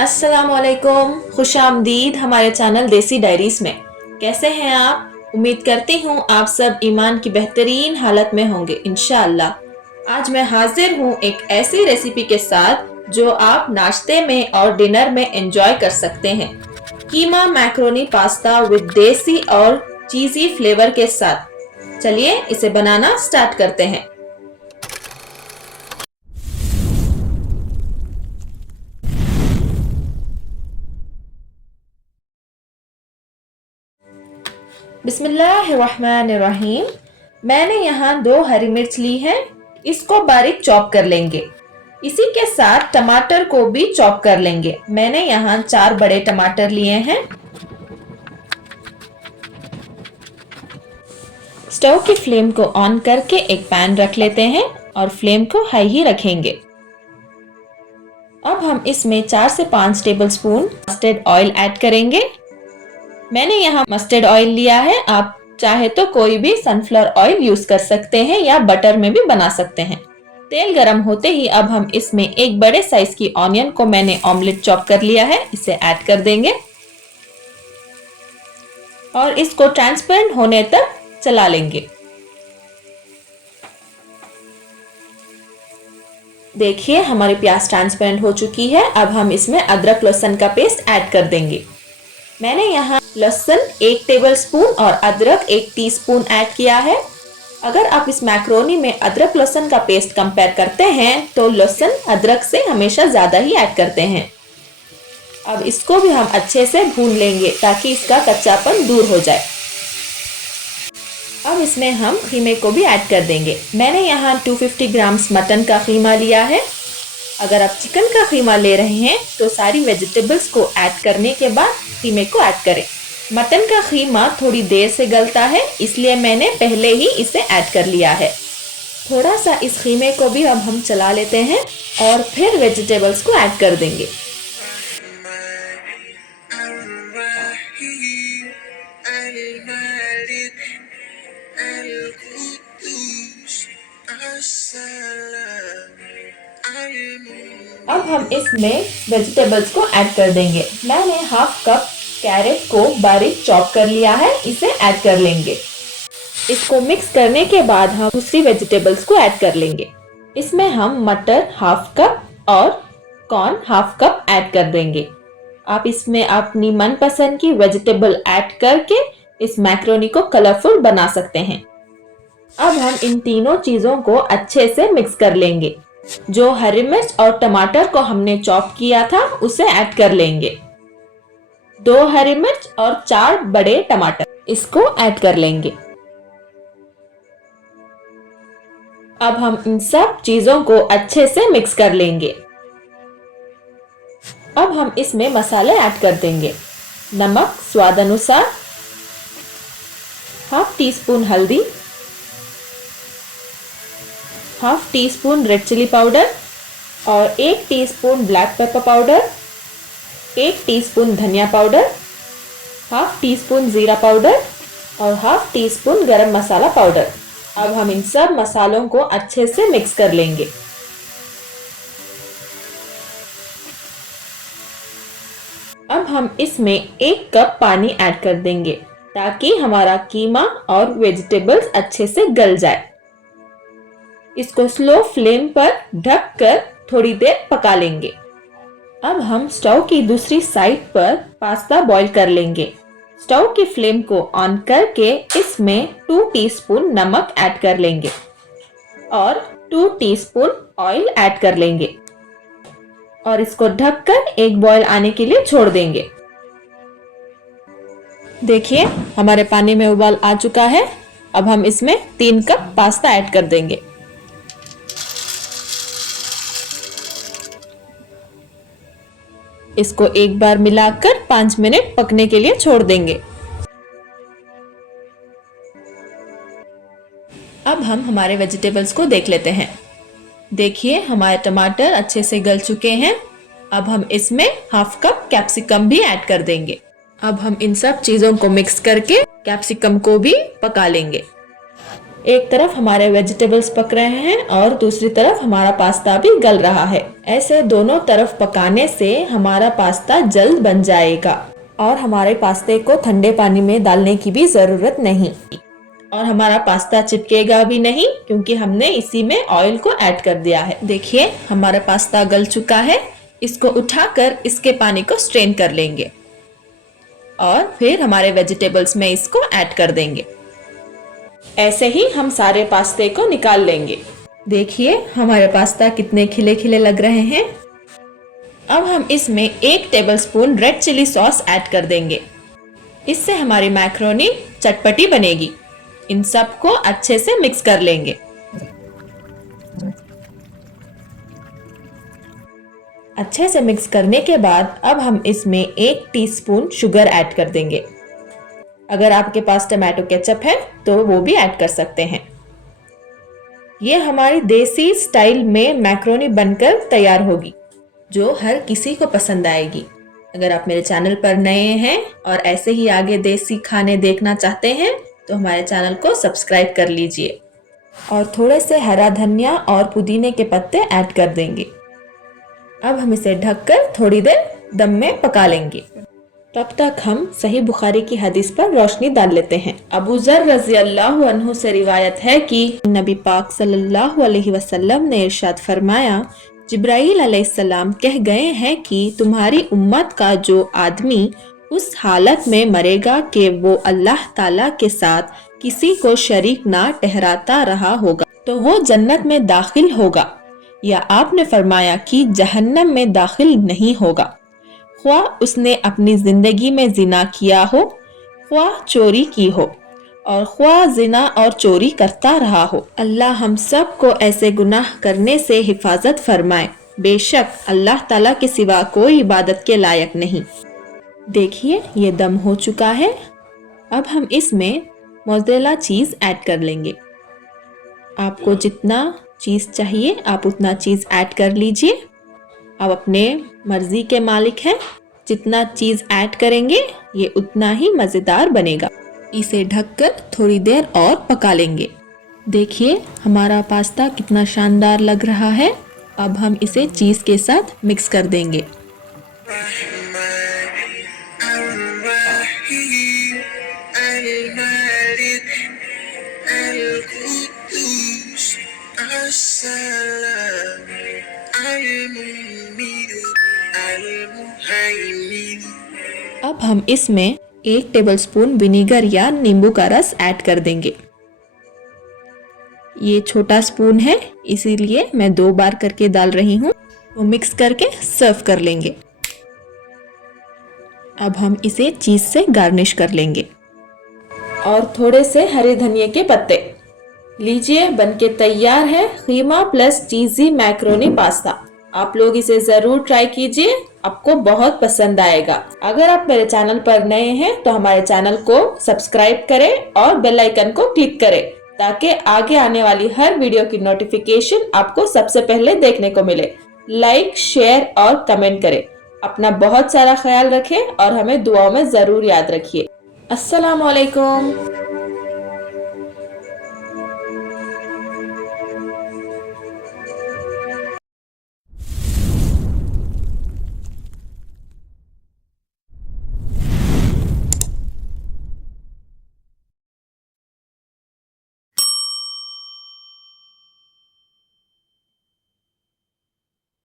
अस्सलामुअलैकुम, खुशामदीद हमारे चैनल देसी डायरीज में। कैसे हैं आप? उम्मीद करती हूँ आप सब ईमान की बेहतरीन हालत में होंगे इंशाअल्लाह। आज मैं हाजिर हूँ एक ऐसी रेसिपी के साथ जो आप नाश्ते में और डिनर में एंजॉय कर सकते हैं। कीमा मैक्रोनी पास्ता विद देसी और चीज़ी फ्लेवर के साथ। चलिए इसे बनाना स्टार्ट करते हैं। बिस्मिल्लाहिर्रहमानिर्रहीम। मैंने यहाँ 2 हरी मिर्च ली है, इसको बारीक चॉप कर लेंगे। इसी के साथ टमाटर को भी चॉप कर लेंगे। मैंने यहाँ 4 बड़े टमाटर लिए हैं। स्टोव की फ्लेम को ऑन करके एक पैन रख लेते हैं और फ्लेम को हाई ही रखेंगे। अब हम इसमें 4 से 5 टेबलस्पून मस्टर्ड ऑयल ऐड करेंगे। मैंने यहाँ मस्टर्ड ऑयल लिया है, आप चाहे तो कोई भी सनफ्लावर ऑयल यूज कर सकते हैं या बटर में भी बना सकते हैं। तेल गरम होते ही अब हम इसमें एक बड़े साइज की ऑनियन को मैंने ऑमलेट चॉप कर लिया है, इसे ऐड कर देंगे और इसको ट्रांसपेरेंट होने तक चला लेंगे। देखिए हमारी प्याज ट्रांसपेरेंट हो चुकी है। अब हम इसमें अदरक लहसुन का पेस्ट ऐड कर देंगे। मैंने यहाँ लहसुन 1 टेबलस्पून और अदरक 1 टीस्पून ऐड किया है। अगर आप इस मैक्रोनी में अदरक लहसुन का पेस्ट कंपेयर करते हैं तो लहसुन अदरक से हमेशा ज़्यादा ही ऐड करते हैं। अब इसको भी हम अच्छे से भून लेंगे ताकि इसका कच्चापन दूर हो जाए। अब इसमें हम खीमे को भी ऐड कर देंगे। मैंने यहाँ 250 ग्राम्स मटन का खीमा लिया है। अगर आप चिकन का खीमा ले रहे हैं तो सारी वेजिटेबल्स को ऐड करने के बाद खीमे को ऐड करें। मटन का खीमा थोड़ी देर से गलता है, इसलिए मैंने पहले ही इसे ऐड कर लिया है। थोड़ा सा इस खीमे को भी अब हम चला लेते हैं और फिर वेजिटेबल्स को ऐड कर देंगे। अब हम इसमें वेजिटेबल्स को ऐड कर देंगे। मैंने हाफ कप कैरेट को बारीक चॉप कर लिया है, इसे ऐड कर लेंगे। इसको मिक्स करने के बाद हम दूसरी वेजिटेबल्स को ऐड कर लेंगे। इसमें हम मटर हाफ कप और कॉर्न हाफ कप ऐड कर देंगे। आप इसमें अपनी मनपसंद की वेजिटेबल ऐड करके इस मैक्रोनी को कलरफुल बना सकते हैं। अब हम इन तीनों चीजों को अच्छे से मिक्स कर लेंगे। जो हरी मिर्च और टमाटर को हमने चॉप किया था उसे ऐड कर लेंगे। 2 हरी मिर्च और 4 बड़े टमाटर, इसको ऐड कर लेंगे। अब हम इन सब चीजों को अच्छे से मिक्स कर लेंगे। अब हम इसमें मसाले ऐड कर देंगे। नमक स्वाद अनुसार, हाफ टी स्पून हल्दी, half teaspoon red chili powder और 1 teaspoon black pepper powder, 1 teaspoon धनिया पाउडर, हाफ टी स्पून जीरा पाउडर और half teaspoon garam masala powder. अब हम इन सब मसालों को अच्छे से मिक्स कर लेंगे। अब हम इसमें 1 कप पानी ऐड कर देंगे ताकि हमारा कीमा और वेजिटेबल्स अच्छे से गल जाए। इसको स्लो फ्लेम पर ढककर थोड़ी देर पका लेंगे। अब हम स्टोव की दूसरी साइड पर पास्ता बॉईल कर लेंगे। स्टोव की फ्लेम को ऑन करके इसमें 2 टीस्पून नमक ऐड कर लेंगे और 2 टीस्पून ऑयल ऐड कर लेंगे और इसको ढककर एक बॉईल आने के लिए छोड़ देंगे। देखिए हमारे पानी में उबाल आ चुका है। अब हम इसमें 3 कप पास्ता ऐड कर देंगे। इसको एक बार मिलाकर 5 मिनट पकने के लिए छोड़ देंगे। अब हम हमारे वेजिटेबल्स को देख लेते हैं। देखिए हमारे टमाटर अच्छे से गल चुके हैं। अब हम इसमें हाफ कप कैप्सिकम भी ऐड कर देंगे। अब हम इन सब चीजों को मिक्स करके कैप्सिकम को भी पका लेंगे। एक तरफ हमारे वेजिटेबल्स पक रहे हैं और दूसरी तरफ हमारा पास्ता भी गल रहा है। ऐसे दोनों तरफ पकाने से हमारा पास्ता जल्द बन जाएगा और हमारे पास्ते को ठंडे पानी में डालने की भी जरूरत नहीं और हमारा पास्ता चिपकेगा भी नहीं क्योंकि हमने इसी में ऑयल को ऐड कर दिया है। देखिए हमारा पास्ता गल चुका है। इसको उठाकर इसके पानी को स्ट्रेन कर लेंगे और फिर हमारे वेजिटेबल्स में इसको ऐड कर देंगे। ऐसे ही हम सारे पास्ते को निकाल लेंगे। देखिए हमारे पास्ता कितने खिले खिले लग रहे हैं। अब हम इसमें 1 tablespoon red chili sauce add कर देंगे। इससे हमारी मैक्रोनी चटपटी बनेगी। इन सब को अच्छे से मिक्स कर लेंगे। अच्छे से मिक्स करने के बाद अब हम इसमें 1 टीस्पून शुगर ऐड कर देंगे। अगर आपके पास टमाटो केचप है तो वो भी ऐड कर सकते हैं। ये हमारी देसी स्टाइल में मैक्रोनी बनकर तैयार होगी जो हर किसी को पसंद आएगी। अगर आप मेरे चैनल पर नए हैं और ऐसे ही आगे देसी खाने देखना चाहते हैं तो हमारे चैनल को सब्सक्राइब कर लीजिए और थोड़े से हरा धनिया और पुदीने के पत्ते ऐड कर देंगे। अब हम इसे ढककर थोड़ी देर दम में पका लेंगे। तब तक हम सही बुखारी की हदीस पर रोशनी डाल लेते हैं। अबू ज़र रज़ी अल्लाह अन्हु से रिवायत है कि नबी पाक सल्लल्लाहु अलैहि वसल्लम ने इरशाद फरमाया, जिब्राईल अलैहिस्सलाम कह गए हैं कि तुम्हारी उम्मत का जो आदमी उस हालत में मरेगा कि वो अल्लाह ताला के साथ किसी को शरीक ना ठहराता रहा होगा तो वो जन्नत में दाखिल होगा, या आपने फरमाया कि जहन्नम में दाखिल नहीं होगा, ख्वाह उसने अपनी जिंदगी में जिना किया हो, ख्वाह चोरी की हो और ख्वाह जिना और चोरी करता रहा हो। अल्लाह हम सब को ऐसे गुनाह करने से हिफाजत फरमाए। बेशक अल्लाह ताला के सिवा कोई इबादत के लायक नहीं। देखिए ये दम हो चुका है। अब हम इसमें मोज़रेला चीज़ ऐड कर लेंगे। आपको जितना चीज़ चाहिए आप उतना चीज़ ऐड कर लीजिए। आप अपने मर्जी के मालिक हैं। जितना चीज़ ऐड करेंगे ये उतना ही मज़ेदार बनेगा। इसे ढककर थोड़ी देर और पका लेंगे। देखिए हमारा पास्ता कितना शानदार लग रहा है। अब हम इसे चीज़ के साथ मिक्स कर देंगे। अब हम इसमें 1 टेबलस्पून विनेगर या नींबू का रस ऐड कर देंगे। ये छोटा स्पून है इसीलिए मैं 2 बार करके डाल रही हूँ। तो मिक्स करके सर्व कर लेंगे। अब हम इसे चीज से गार्निश कर लेंगे और थोड़े से हरे धनिए के पत्ते। लीजिए बनके तैयार है खीमा प्लस चीजी मैक्रोनी पास्ता। आप लोग इसे जरूर ट्राई कीजिए, आपको बहुत पसंद आएगा। अगर आप मेरे चैनल पर नए हैं तो हमारे चैनल को सब्सक्राइब करें और बेल आइकन को क्लिक करें ताकि आगे आने वाली हर वीडियो की नोटिफिकेशन आपको सबसे पहले देखने को मिले। लाइक, शेयर और कमेंट करें। अपना बहुत सारा ख्याल रखें और हमें दुआओं में जरूर याद रखिए। अस्सलाम वालेकुम।